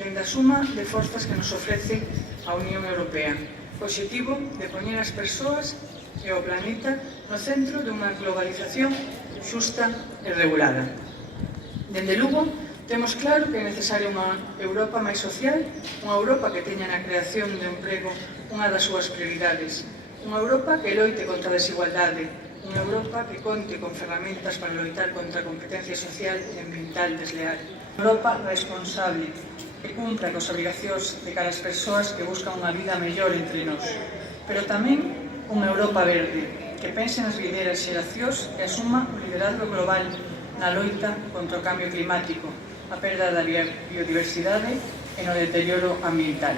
dende a suma de forzas que nos ofrece a Unión Europea, co obxectivo de poñer as persoas e o planeta no centro dunha globalización xusta e regulada. Dende Lugo, temos claro que é necesaria unha Europa máis social, unha Europa que teña na creación de emprego unha das súas prioridades, unha Europa que loite contra a desigualdade, unha Europa que conte con ferramentas para loitar contra a competencia social e ambiental desleal. Europa responsable, que cumpra cos obrigacións de cara ás persoas que buscan unha vida mellor entre nós, pero tamén unha Europa verde, que pense nas vindeiras xeracións e asuma o liderazgo global na loita contra o cambio climático, a perda da biodiversidade e no deterioro ambiental.